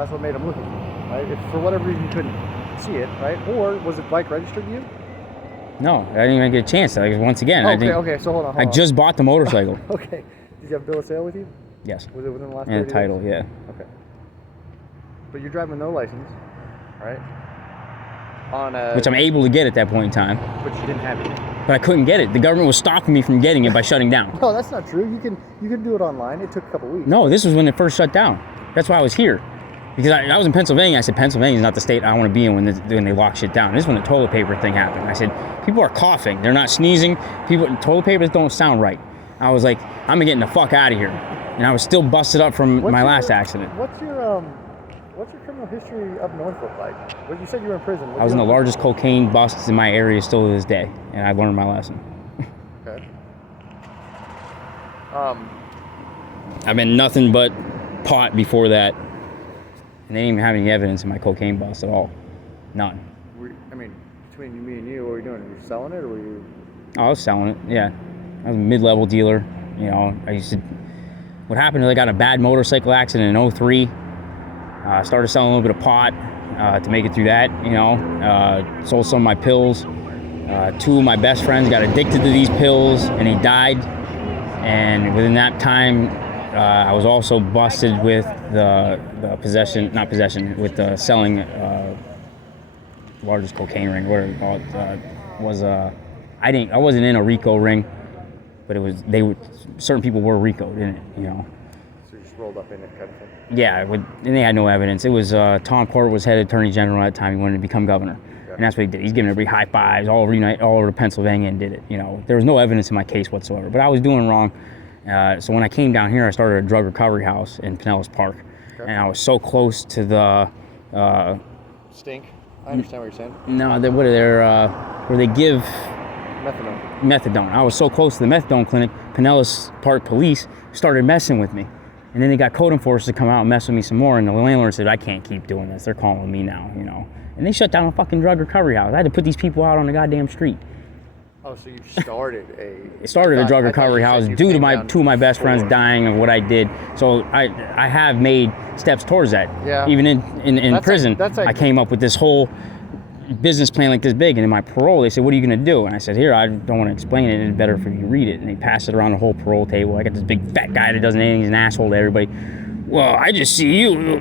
That's what made him look at you, right? If for whatever reason you couldn't see it, right? Or was the bike registered to you? No, I didn't even get a chance. Like, once again, Okay, so hold on. I just bought the motorcycle. Okay. Did you have a bill of sale with you? Yes. Was it within the last 30 And a days? title, yeah. Okay. But you're driving with no license, right? Which I'm able to get at that point in time. But you didn't have it. But I couldn't get it. The government was stopping me from getting it by shutting down. No, that's not true. You can do it online. It took a couple weeks. No, this was when it first shut down. That's why I was here. Because I was in Pennsylvania. I said, Pennsylvania's not the state I want to be in when they lock shit down. This is when the toilet paper thing happened. I said, people are coughing. They're not sneezing. Toilet papers don't sound right. I was like, I'm getting the fuck out of here. And I was still busted up from my last accident. What's your criminal history up north look like? Well, you said you were in prison. I was in the largest cocaine busts in my area still to this day. And I learned my lesson. Okay. I've been nothing but pot before that. And they didn't even have any evidence in my cocaine bust at all. None. Between me and you, what were you doing? Were you selling it or were you? Oh, I was selling it, yeah. I was a mid-level dealer. What happened is I got in a bad motorcycle accident in 03. Started selling a little bit of pot to make it through that, sold some of my pills. Two of my best friends got addicted to these pills and he died. And within that time, I was also busted with the selling largest cocaine ring, whatever you call it. I wasn't in a RICO ring, but certain people were RICO'd in it, So you just rolled up in it, kind of thing. Yeah, and they had no evidence. It was Tom Corbett was head attorney general at the time. He wanted to become governor. Okay. And that's what he did. He's giving everybody high fives all over Pennsylvania and did it. There was no evidence in my case whatsoever, but I was doing wrong. So when I came down here, I started a drug recovery house in Pinellas Park. Okay. And I was so close to the... Stink? I understand what you're saying. No, where they give... Methadone. I was so close to the methadone clinic, Pinellas Park police started messing with me. And then they got code enforcers to come out and mess with me some more, and the landlord said, I can't keep doing this. They're calling me now, And they shut down a fucking drug recovery house. I had to put these people out on the goddamn street. Oh, so you started a drug recovery house due to two of my best friends dying of what I did. So I have made steps towards that. Yeah. Even in prison, I came up with this whole business plan like this big, and in my parole, they said, what are you going to do? And I said, here, I don't want to explain it. It's better if you read it. And they passed it around the whole parole table. I got this big fat guy that doesn't anything. He's an asshole to everybody. Well, I just see you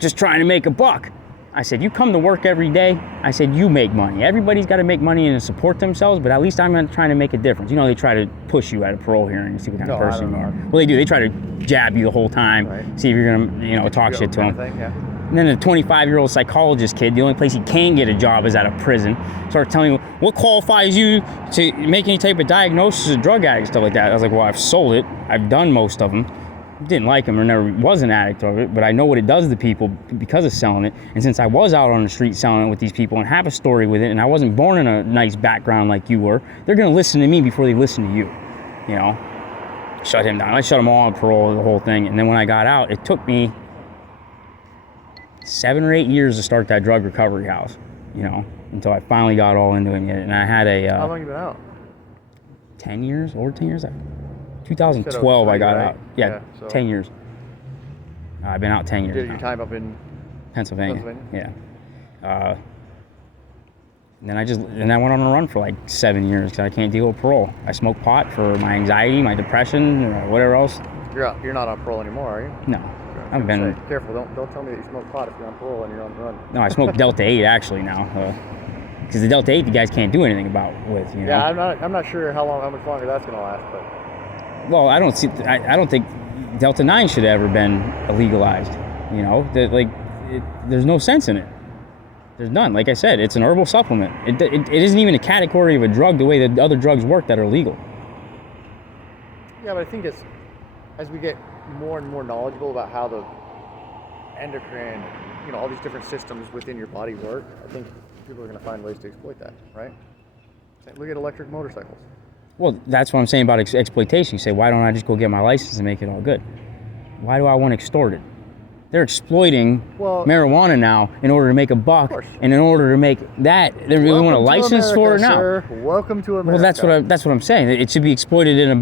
just trying to make a buck. I said, you come to work every day. I said, you make money. Everybody's got to make money and support themselves, but at least I'm not trying to make a difference. They try to push you at a parole hearing and see what kind of person you are. Well, they do. They try to jab you the whole time, see if you're going to, talk shit to them. And then the 25-year-old psychologist kid, the only place he can get a job is at a prison, started telling me, what qualifies you to make any type of diagnosis of drug addict, stuff like that. I was like, well, I've sold it. I've done most of them. Didn't like them or never was an addict of it, but I know what it does to people because of selling it. And since I was out on the street selling it with these people and have a story with it, and I wasn't born in a nice background like you were, they're going to listen to me before they listen to you, Shut him down. I shut him all on parole, the whole thing. And then when I got out, it took me 7 or 8 years to start that drug recovery house, until I finally got all into it. And I had a... How long you been out? 10 years? Over 10 years? 2012 I got out. Yeah, so 10 years. I've been out 10 years. Did your time up in Pennsylvania? Yeah. And then I went on a run for like 7 years because I can't deal with parole. I smoked pot for my anxiety, my depression, whatever else. You're not on parole anymore, are you? No. I've been... Careful, don't tell me that you smoke pot if you're on parole and you're on the run. No, I smoke Delta 8 actually now. Because the Delta 8 the guys can't do anything with, Yeah, I'm not sure how much longer that's going to last, but... Well, I don't think Delta 9 should have ever been legalized. There's no sense in it. There's none. Like I said, it's an herbal supplement. It isn't even a category of a drug the way that other drugs work that are legal. Yeah, but I think as we get more and more knowledgeable about how the endocrine, all these different systems within your body work, I think people are going to find ways to exploit that, right? Look at electric motorcycles. Well, that's what I'm saying about exploitation. You say, why don't I just go get my license and make it all good? Why do I want to extort it? They're exploiting marijuana now in order to make a buck, and in order to make that, they really want a license for it now. Sir. Welcome to America. Well, that's what I'm saying. It should be exploited in a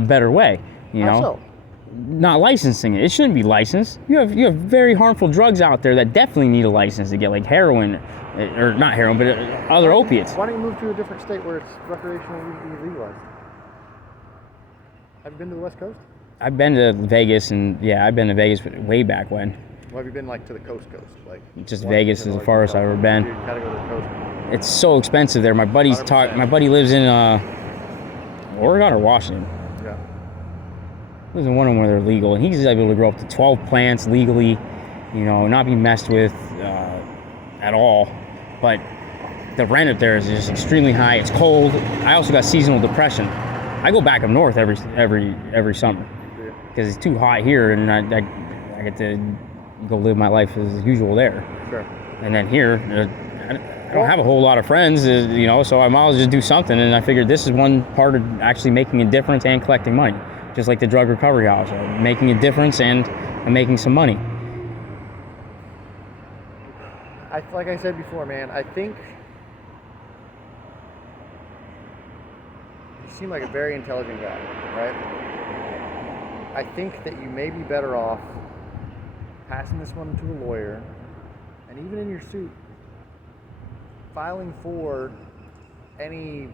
better way. How so? not licensing it. It shouldn't be licensed. You have very harmful drugs out there that definitely need a license to get, like heroin, or not heroin, but other opiates. Why don't you move to a different state where it's recreationally legalized? Have you been to the West Coast? I've been to Vegas, and yeah, I've been to Vegas way back when. Well, have you been like to the coast? Like just Vegas is the farthest I've ever been. You gotta go to the coast. It's so expensive there. My buddy lives in Oregon or Washington. Yeah. Lives in one of them where they're legal, and he's able to grow up to 12 plants legally, not be messed with at all. But the rent up there is just extremely high. It's cold. I also got seasonal depression. I go back up north every summer because it's too hot here, and I get to go live my life as usual there. Sure. And then here, I don't have a whole lot of friends, so I might as well just do something. And I figured this is one part of actually making a difference and collecting money, just like the drug recovery house, making a difference and making some money. Like I said before, man, I think you seem like a very intelligent guy, right? I think that you may be better off passing this one to a lawyer, and even in your suit, filing for any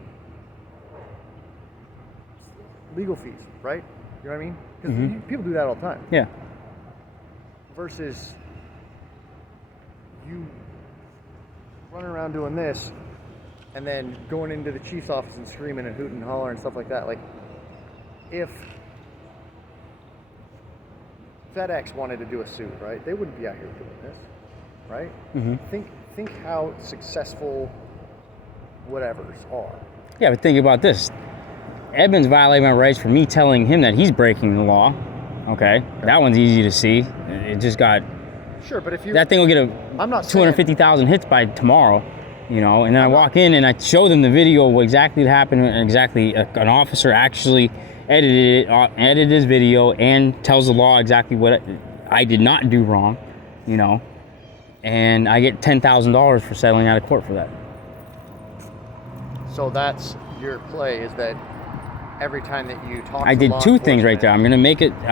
legal fees, right? You know what I mean? Because people do that all the time. Yeah. Versus you running around doing this and then going into the chief's office and screaming and hooting and hollering and stuff like that. Like, if FedEx wanted to do a suit, right? They wouldn't be out here doing this, right? Think how successful whatever's are. Yeah, but think about this. Edmund's violating my rights for me telling him that he's breaking the law. Okay, that one's easy to see. It just got. Sure, but if you that thing will get I'm not 250,000 hits by tomorrow, and then I walk in and I show them the video of what exactly happened, and exactly an officer actually edited his video and tells the law exactly what I did not do wrong, and I get $10,000 for settling out of court for that. So that's your play, is that every time that you talk I did two things right there. I'm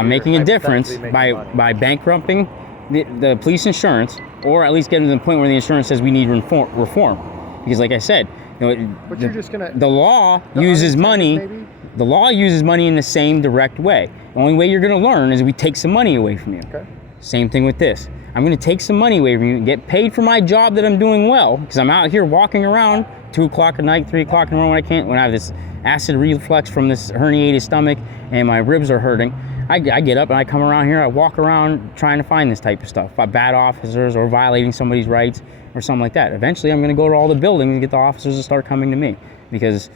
making a difference by bankrupting the police insurance, or at least getting to the point where the insurance says we need reform. Because like I said, the law uses money. Maybe? The law uses money in the same direct way. The only way you're going to learn is if we take some money away from you. Okay. Same thing with this. I'm going to take some money away from you and get paid for my job that I'm doing well, because I'm out here walking around 2 o'clock at night, 3 o'clock in the morning when I have this acid reflux from this herniated stomach and my ribs are hurting. I get up and I come around here, I walk around trying to find this type of stuff by bad officers or violating somebody's rights or something like that. Eventually I'm going to go to all the buildings and get the officers to start coming to me, because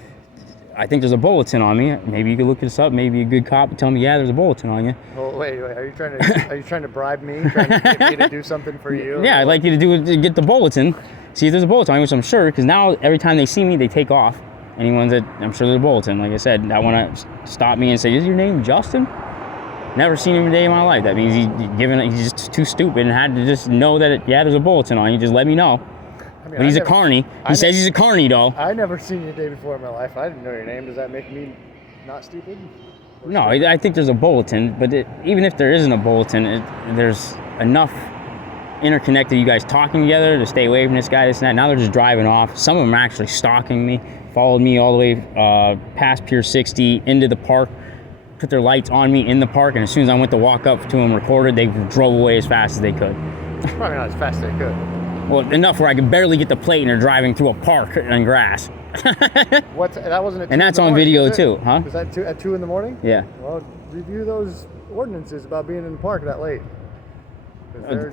I think there's a bulletin on me. Maybe you could look this up. Maybe a good cop would tell me, yeah, there's a bulletin on you. Oh, wait. Are you trying to bribe me? Trying to get me to do something for you? Yeah, I'd like you to get the bulletin. See if there's a bulletin on you, which I'm sure, because now every time they see me, they take off. Anyone that, I'm sure there's a bulletin. Like I said, that want to stop me and say, is your name Justin? Never seen him a day in my life. That means he's just too stupid and had to just know that, there's a bulletin on you. Just let me know. But he's a carny. He says he's a carny, though. I never seen you a day before in my life. I didn't know your name. Does that make me not stupid? No, I think there's a bulletin, but even if there isn't a bulletin, there's enough interconnected you guys talking together to stay away from this guy, this and that. Now they're just driving off. Some of them are actually stalking me, followed me all the way past Pier 60 into the park, put their lights on me in the park, and as soon as I went to walk up to them, recorded, they drove away as fast as they could. Probably not as fast as they could. Well, enough where I could barely get the plate, and they're driving through a park on grass. That wasn't at 2 and that's on video too, huh? Was that at 2 in the morning? Yeah. Well, review those ordinances about being in the park that late.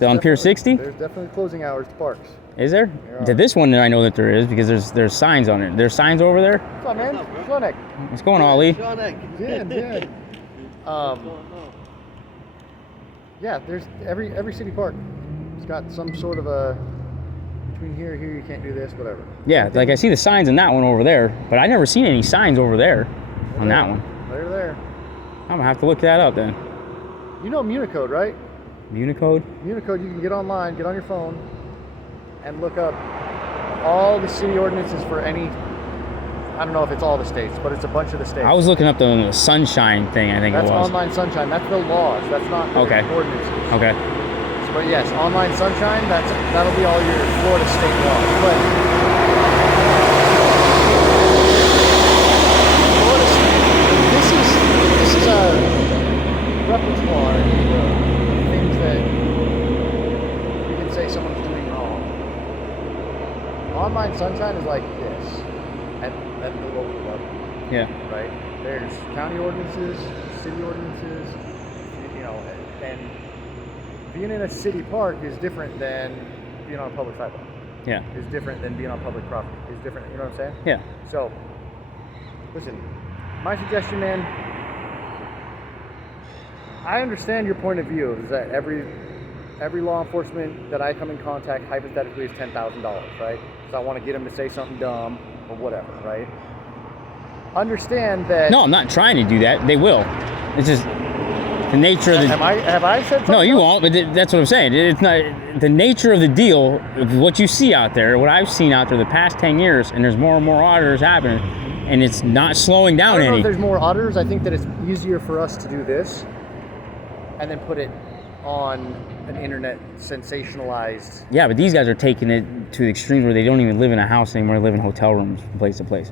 On Pier 60? There's definitely closing hours to parks. Is there? To this one, I know that there is, because there's signs on it. There's signs over there. What's up, man? Schlonek. What's going on, Lee? Good. Yeah, there's every city park. It's got some sort of a between here you can't do this, whatever. Yeah, like I see the signs in that one over there, but I never seen any signs over there on that one. They're there. I'm gonna have to look that up then. You know Municode, right? Municode? Municode, you can get online, get on your phone, and look up all the city ordinances for any I don't know if it's all the states, but it's a bunch of the states. I was looking up the sunshine thing, I think that's it was. Online sunshine. That's the laws. That's not the ordinances. Okay. But yes, online sunshine, that'll be all your Florida state laws. But Florida state, this is a repertoire of things that you can say someone's doing wrong. Online sunshine is like this at the local level. Yeah. Right? There's county ordinances, city ordinances, and being in a city park is different than being on a public sidewalk. Yeah. Is different than being on public property. Is different, you know what I'm saying? Yeah. So, listen, my suggestion, man, I understand your point of view is that every law enforcement that I come in contact hypothetically is $10,000, right? Because I want to get them to say something dumb or whatever, right? Understand that. No, I'm not trying to do that. They will. It's just the nature of the. Have I said something? No, you won't. But that's what I'm saying. It's not the nature of the deal. Of what you see out there, what I've seen out there the past 10 years, and there's more and more auditors happening, and it's not slowing down I don't know any. if there's more auditors. I think that it's easier for us to do this, and then put it on an internet sensationalized. Yeah, but these guys are taking it to the extremes where they don't even live in a house anymore. They live in hotel rooms from place to place.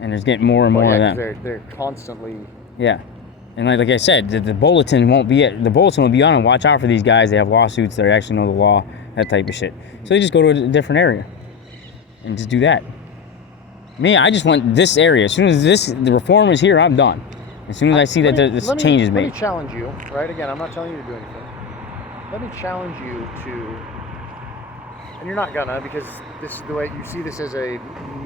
And there's getting more and more of them. They're constantly. Yeah, and like I said, the bulletin won't be the bulletin will be on and watch out for these guys. They have lawsuits. They actually know the law, that type of shit. So they just go to a different area and just do that. Me, I just want this area. As soon as the reform is here, I'm done. As soon as I see that this change is made. Let me challenge you, right? Again, I'm not telling you to do anything. Let me challenge you to, and you're not gonna, because this is the way you see this as a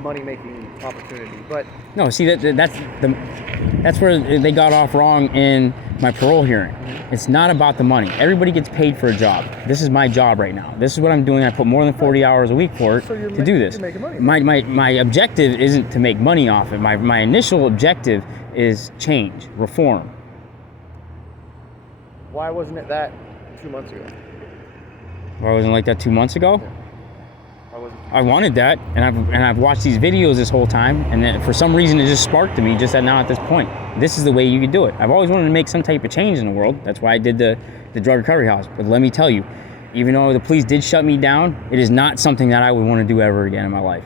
money-making opportunity. But no, see that's where they got off wrong in my parole hearing. It's not about the money. Everybody gets paid for a job. This is my job right now. This is what I'm doing. I put more than 40 hours a week for it to do this. You're making money. My objective isn't to make money off it. My initial objective is change, reform. Why wasn't it that 2 months ago? Why wasn't it like that 2 months ago? Yeah. I wanted that, and I've watched these videos this whole time, and then for some reason it just sparked to me just now at this point. This is the way you could do it. I've always wanted to make some type of change in the world. That's why I did the drug recovery house. But let me tell you, even though the police did shut me down, it is not something that I would want to do ever again in my life.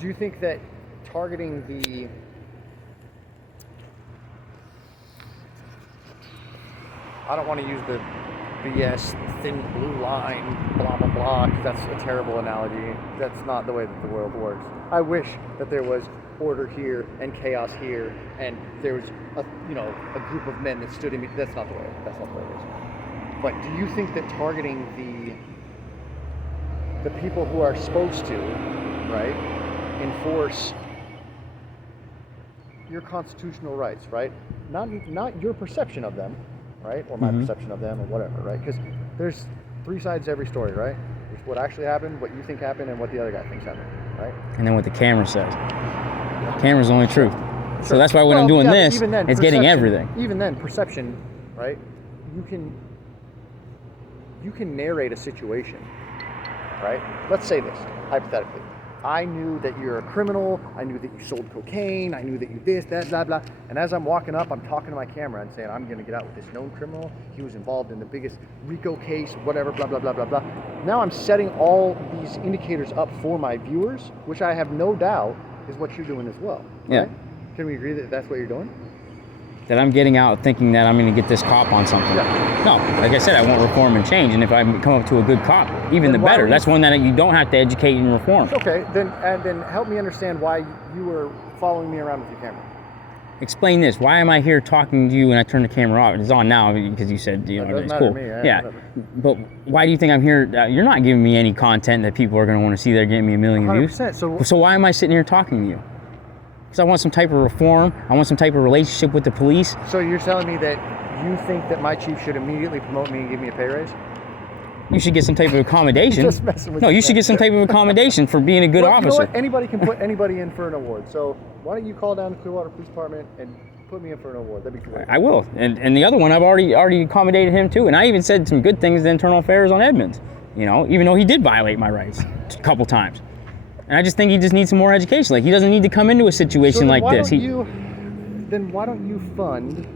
Do you think that targeting I don't want to use the BS thin blue line, blah, blah, blah, because that's a terrible analogy. That's not the way that the world works. I wish that there was order here and chaos here, and there was a group of men that stood in me. That's not the way it is. But do you think that targeting the people who are supposed to, right, enforce your constitutional rights, right? Not your perception of them, right? Or my perception of them or whatever, right? Because there's three sides to every story, right? There's what actually happened, what you think happened, and what the other guy thinks happened, right? And then what the camera says. Camera's the only truth. Sure. So that's why when I'm doing this, it's getting everything. Even then, perception, right? You can narrate a situation, right? Let's say this, hypothetically. I knew that you're a criminal, I knew that you sold cocaine, I knew that you this, that, blah, blah. And as I'm walking up, I'm talking to my camera and saying, I'm gonna get out with this known criminal. He was involved in the biggest RICO case, whatever, blah, blah, blah, blah, blah. Now I'm setting all these indicators up for my viewers, which I have no doubt is what you're doing as well. Yeah. Right? Can we agree that that's what you're doing? That I'm getting out thinking that I'm going to get this cop on something. Yeah. No, like I said, I want reform and change, and if I come up to a good cop, even the better. That's one that you don't have to educate and reform. Okay, then help me understand why you were following me around with your camera. Explain this. Why am I here talking to you and I turn the camera off? It's on now because you said it's cool. Yeah, but why do you think I'm here? You're not giving me any content that people are going to want to see. They're getting me a million views. So why am I sitting here talking to you? Because I want some type of reform. I want some type of relationship with the police. So you're telling me that you think that my chief should immediately promote me and give me a pay raise? You should get some type of accommodation. Just messing with you. No, you should get some type of accommodation for being a good officer. You know what? Anybody can put anybody in for an award. So why don't you call down the Clearwater Police Department and put me in for an award? That'd be cool. I will. And the other one, I've already accommodated him too. And I even said some good things to Internal Affairs on Edmonds. Even though he did violate my rights a couple times. And I just think he just needs some more education. Like, he doesn't need to come into a situation like this. Then why don't you fund,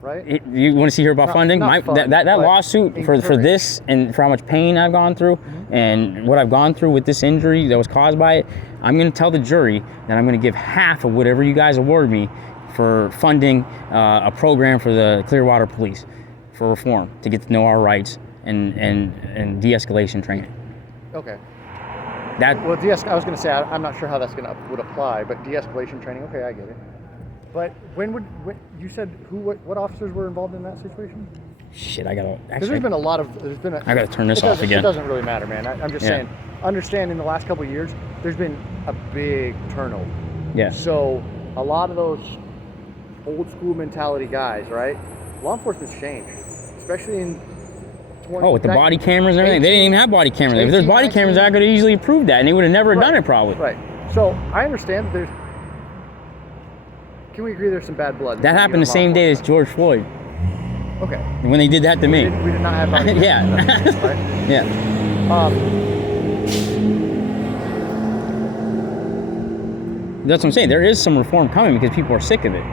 right? You want to hear about funding? That lawsuit for this and for how much pain I've gone through and what I've gone through with this injury that was caused by it, I'm going to tell the jury that I'm going to give half of whatever you guys award me for funding a program for the Clearwater Police for reform, to get to know our rights and de-escalation training. Okay. I was going to say, I'm not sure how that's would apply, but de-escalation training, okay, I get it. But when you said what officers were involved in that situation? Shit, I gotta. Because there's been I gotta turn this off again. It doesn't really matter, man. I'm just saying. Understand, in the last couple of years, there's been a big turnover. Yeah. So a lot of those old school mentality guys, right? Law enforcement's changed, especially in. With the body cameras and everything. They didn't even have body cameras. If there's body cameras, I could have easily proved that, and they would have never done it, probably. Right. So I understand that there's. Can we agree there's some bad blood? That happened the same day as George Floyd. Okay. When they did that to me. We did not have body cameras. Yeah. Right? Yeah. That's what I'm saying. There is some reform coming because people are sick of it.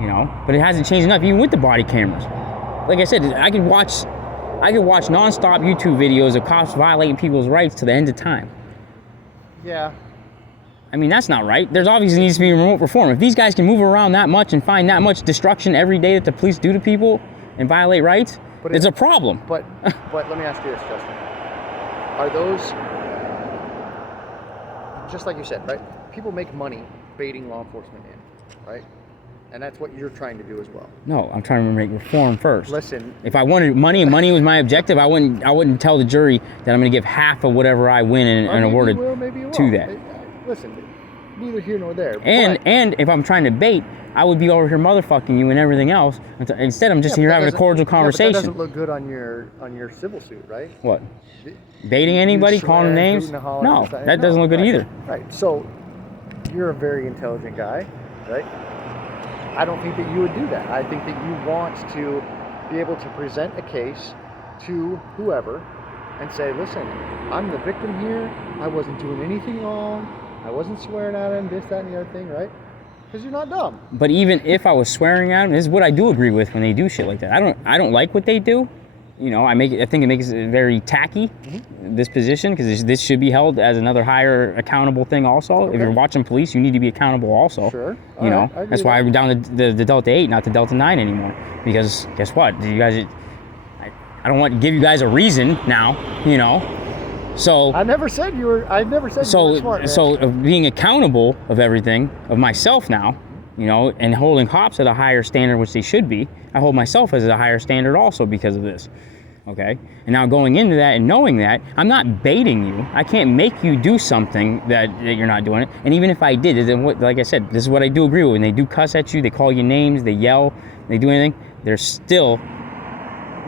You know? But it hasn't changed enough, even with the body cameras. Like I said, I could watch nonstop YouTube videos of cops violating people's rights to the end of time. Yeah. I mean, that's not right. There's obviously needs to be remote reform. If these guys can move around that much and find that much destruction every day that the police do to people and violate rights, it's a problem. But let me ask you this, Justin. Are those, just like you said, right? People make money baiting law enforcement in, right? And that's what you're trying to do as well. No, I'm trying to make reform first. Listen. If I wanted money and money was my objective, I wouldn't tell the jury that I'm going to give half of whatever I win and awarded to that. Listen, neither here nor there. And if I'm trying to bait, I would be over here motherfucking you and everything else. Instead, I'm just here having a cordial conversation. But that doesn't look good on your civil suit, right? What? Baiting anybody, calling names? No, that doesn't look good either. Right. So you're a very intelligent guy, right? I don't think that you would do that. I think that you want to be able to present a case to whoever and say, listen, I'm the victim here. I wasn't doing anything wrong. I wasn't swearing at him, this, that, and the other thing, right? Because you're not dumb. But even if I was swearing at him, this is what I do agree with when they do shit like that. I don't like what they do. You know, I think it makes it very tacky, this position, because this should be held as another higher accountable thing also. Okay. If you're watching police, you need to be accountable also. Sure. You know, that's why we're down to the Delta 8, not the Delta 9 anymore. Because guess what? You guys, I don't want to give you guys a reason now, you know. So I never said you were smart, man. So being accountable of everything, of myself now, you know, and holding cops at a higher standard, which they should be, I hold myself as a higher standard also because of this. Okay? And now going into that and knowing that, I'm not baiting you. I can't make you do something that you're not doing it. And even if I did, like I said, this is what I do agree with. When they do cuss at you, they call you names, they yell, they do anything, they're still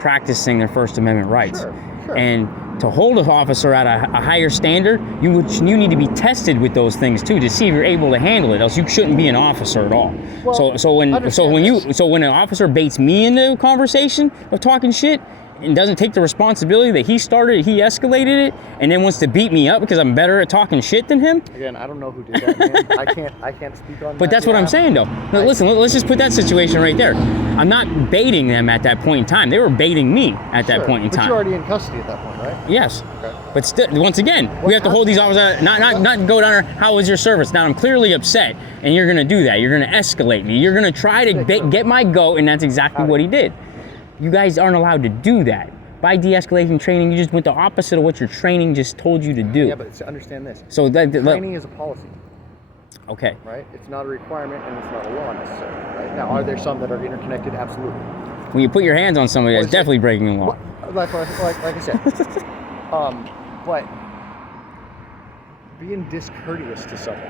practicing their First Amendment rights. Sure. And to hold an officer at a higher standard, you need to be tested with those things too to see if you're able to handle it. Else you shouldn't be an officer at all. Well, so when an officer baits me into a conversation of talking shit and doesn't take the responsibility that he started, he escalated it, and then wants to beat me up because I'm better at talking shit than him. Again, I don't know who did that, man. I can't speak on that. But that's what I'm saying, though. Listen, let's just put that situation right there. I'm not baiting them at that point in time. They were baiting me at that point in time. But you're already in custody at that point, right? Yes. Okay. But still, once again, we have to hold these officers, not go down there, how was your service? Now, I'm clearly upset, and you're going to do that. You're going to escalate me. You're going to try to get my goat, and that's exactly what he did. You guys aren't allowed to do that. By de-escalation training, you just went the opposite of what your training just told you to do. Yeah, but understand this. So training is a policy. Okay. Right? It's not a requirement, and it's not a law necessarily. Right? Now, are there some that are interconnected? Absolutely. When you put your hands on somebody, that's definitely breaking the law. Like I said. But being discourteous to someone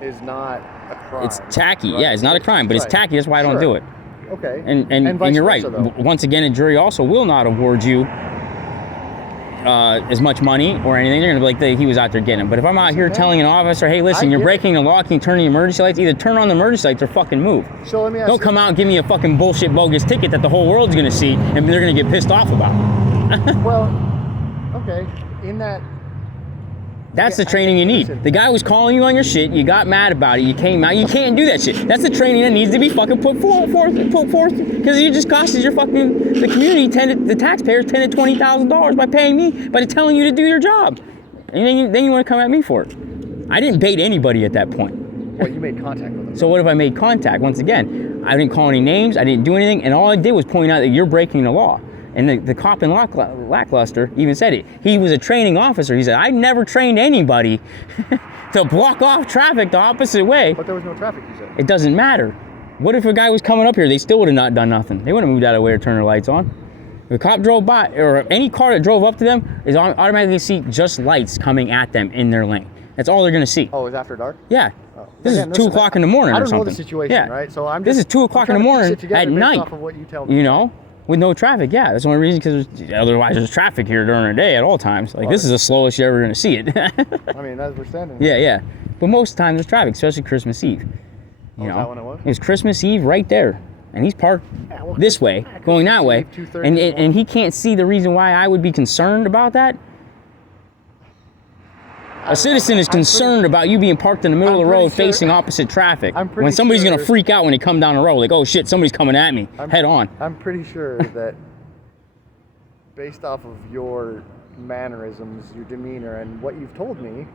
is not a crime. It's tacky. Right? Yeah, it's not a crime, but it's tacky. That's why I don't do it. Okay. And you're right. Once again, a jury also will not award you as much money or anything. They're going to be like, he was out there getting it. But if I'm out here telling an officer, hey, listen, you're breaking the law, can you turn the emergency lights? Either turn on the emergency lights or fucking move. So let me ask Don't come out and give me a fucking bullshit bogus ticket that the whole world's going to see and they're going to get pissed off about. Well, okay. In that That's the training you need. The guy was calling you on your shit. You got mad about it. You came out. You can't do that shit. That's the training that needs to be fucking put forth. Because it just costs your fucking the community the taxpayers $10,000 to $20,000 by paying me, by telling you to do your job. And then you want to come at me for it. I didn't bait anybody at that point. Well, you made contact with them. So what if I made contact? Once again, I didn't call any names. I didn't do anything, and all I did was point out that you're breaking the law. And the cop in Lackluster even said it. He was a training officer. He said, I never trained anybody to block off traffic the opposite way. But there was no traffic, you said. It doesn't matter. What if a guy was coming up here? They still would have not done nothing. They wouldn't have moved out of the way to turn their lights on. If a cop drove by, or any car that drove up to them, is automatically see just lights coming at them in their lane. That's all they're going to see. Oh, it was after dark? Yeah. Oh. This is 2 o'clock in the morning or something. I don't know the situation, right? So I'm just, this is 2 o'clock in the morning at night. Off of what you tell me. You know? With no traffic, yeah. That's the only reason, because otherwise there's traffic here during the day at all times. Like, this is the slowest you're ever going to see it. I mean, as we're standing. Yeah. But most of the time there's traffic, especially Christmas Eve. You know? Is that when it was? It was Christmas Eve right there. And he's parked this way, going that way. And he can't see the reason why I would be concerned about that. A citizen is concerned about you being parked in the middle of the road facing opposite traffic. When somebody's going to freak out when they come down the road, like, oh shit, somebody's coming at me, head on. I'm pretty sure that based off of your mannerisms, your demeanor, and what you've told me,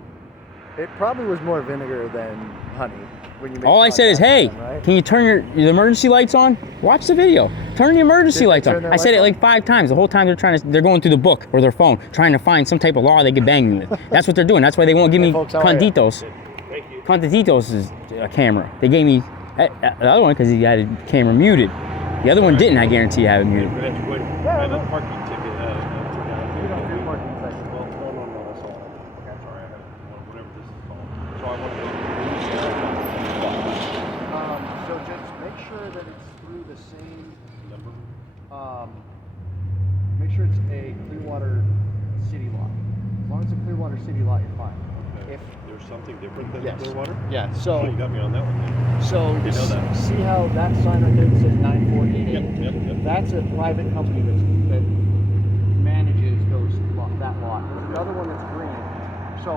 it probably was more vinegar than honey. When you all I said is, hey, can you turn your emergency lights on? Watch the video. Turn the emergency lights on. I said it like 5 times. The whole time they're going through the book or their phone, trying to find some type of law they could bang me with. That's what they're doing. That's why they won't give me Conditos. Conditos is a camera. They gave me the other one because he had a camera muted. The other one didn't, I guarantee you have it muted. I have a parking ticket. You don't do parking tickets. Well, no, that's all. Okay, sorry, I have whatever this is called. So I want to so just make sure that it's through the same number. Make sure it's a Clearwater City lot. As long as it's a Clearwater City lot, you're fine. Okay. If there's something different than yes. Clearwater? Yeah. So you got me on that one then. So you know that. See how that sign right there that says 9488? Yep. That's a private company that manages that lot. There's another one that's green. So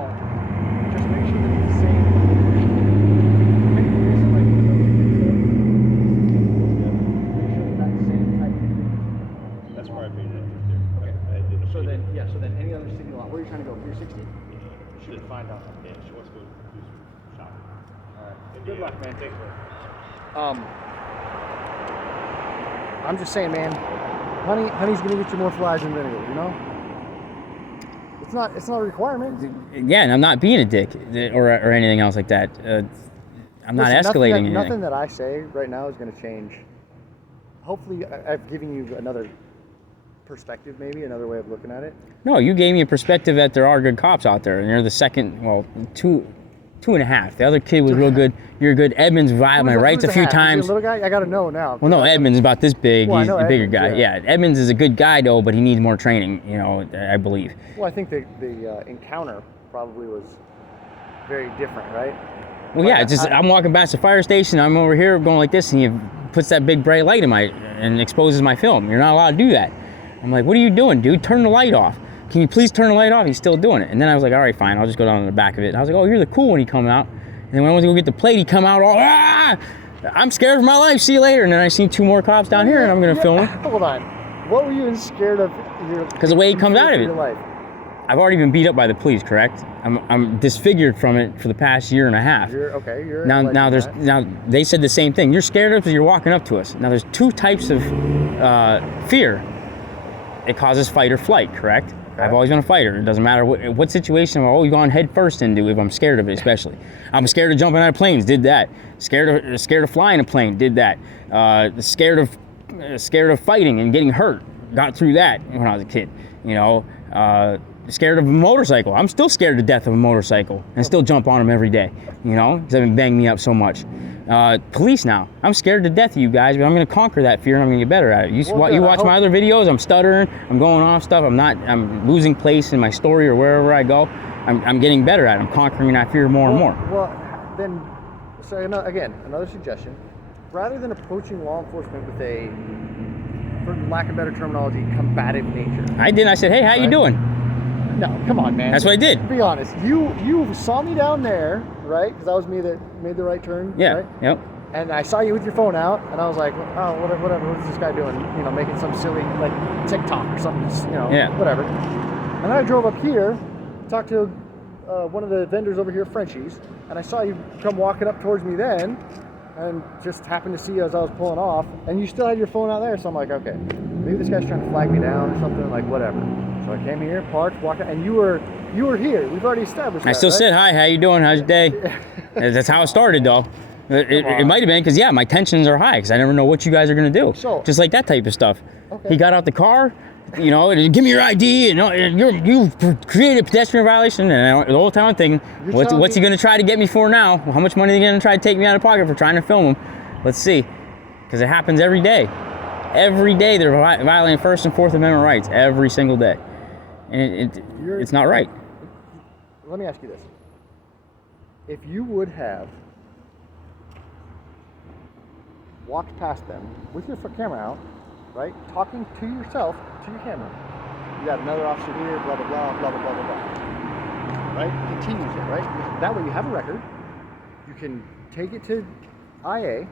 just make sure that it's the same. That's where I made it right there. Okay. So then any other city lot. Where are you trying to go? 360? Should find out. Yeah, she wants to go do some shopping. All right. Good luck, man. Thanks, man. I'm just saying, man. Honey's gonna get you more flies than vinegar. You know. It's not a requirement. Yeah, and I'm not being a dick or anything else like that. I'm not escalating anything. Nothing that I say right now is going to change. Hopefully, I've given you another perspective, maybe another way of looking at it. No, you gave me a perspective that there are good cops out there, and you're the second, well, two and a half. The other kid was real good. You're good. Edmonds violated my rights a few times. Is he a little guy? I got to know now. Well, no, Edmonds is about this big. Well, he's a bigger guy. Yeah, Edmonds is a good guy though, but he needs more training. You know, I believe. Well, I think the encounter probably was very different, right? Well, yeah, it's just I'm walking past the fire station. I'm over here going like this, and he puts that big bright light in and exposes my film. You're not allowed to do that. I'm like, what are you doing, dude? Turn the light off. Can you please turn the light off? He's still doing it. And then I was like, all right, fine. I'll just go down to the back of it. And I was like, oh, you're the cool one. He come out. And then when I went to go get the plate, he come out all, I'm scared for my life. See you later. And then I seen 2 more cops down here, and I'm going to film him. Hold on. What were you scared of? Because the way he comes out of it. I've already been beat up by the police, correct? I'm disfigured from it for the past year and a half. Now they said the same thing. You're scared of us because you're walking up to us. Now there's 2 types of fear. It causes fight or flight, correct? I've always been a fighter. It doesn't matter what situation I'm always gone head first into if I'm scared of it, especially. I'm scared of jumping out of planes, did that. Scared of flying a plane, did that. Scared of fighting and getting hurt, got through that when I was a kid. You know, scared of a motorcycle. I'm still scared to death of a motorcycle and still jump on them every day. You know, because they've been banging me up so much. Police now. I'm scared to death of you guys, but I'm going to conquer that fear and I'm going to get better at it. You watch my other videos, I'm stuttering, I'm going off stuff, I'm losing place in my story or wherever I go. I'm getting better at it. I'm conquering that fear more and more. Well, then, so again, another suggestion. Rather than approaching law enforcement with a, for lack of better terminology, combative nature. I did. I said, hey, how you doing? No, come on, man. That's what I did. Be honest. You saw me down there, right? Because that was me that made the right turn. Yeah. Right? Yep. And I saw you with your phone out, and I was like, oh, whatever. What is this guy doing? You know, making some silly like TikTok or something. Just, you know, whatever. And then I drove up here, talked to one of the vendors over here, Frenchies, and I saw you come walking up towards me then, and just happened to see you as I was pulling off, and you still had your phone out there. So I'm like, okay, maybe this guy's trying to flag me down or something, like whatever. So I came here, parked, walked out, and you were here. We've already established that, I still right? said, hi, how you doing? How's your day? That's how it started, though. It might have been because, my tensions are high because I never know what you guys are going to do. So, just like that type of stuff. Okay. He got out the car, give me your ID, and you created a pedestrian violation. And the whole time I'm thinking, what's he going to try to get me for now? How much money are they going to try to take me out of pocket for trying to film him? Let's see. Because it happens every day. Every day they're violating First and Fourth Amendment rights. Every single day. And it's not right. Let me ask you this. If you would have walked past them with your camera out, right, talking to yourself, to your camera. You got another officer here, blah, blah, blah, blah, blah, blah, blah. Right? Continues it, right? That way you have a record. You can take it to IA,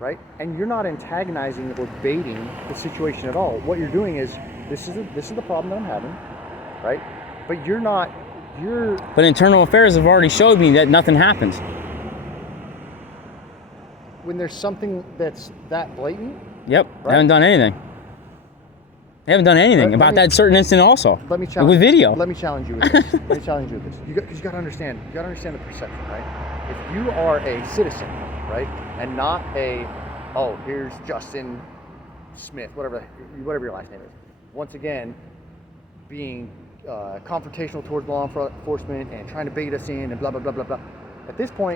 right? And you're not antagonizing or baiting the situation at all. What you're doing is, this is the problem that I'm having, right? But But Internal Affairs have already showed me that nothing happens. When there's something that's that blatant. Yep, right? They haven't done anything. They haven't done anything about that certain incident also. Let me challenge with video. Let me challenge you with this. Let me challenge you with this. Because you got to understand. You got to understand the perception, right? If you are a citizen, right, and not here's Justin Smith, whatever your last name is. Once again, being confrontational towards law enforcement and trying to bait us in and blah blah blah blah blah. At this point,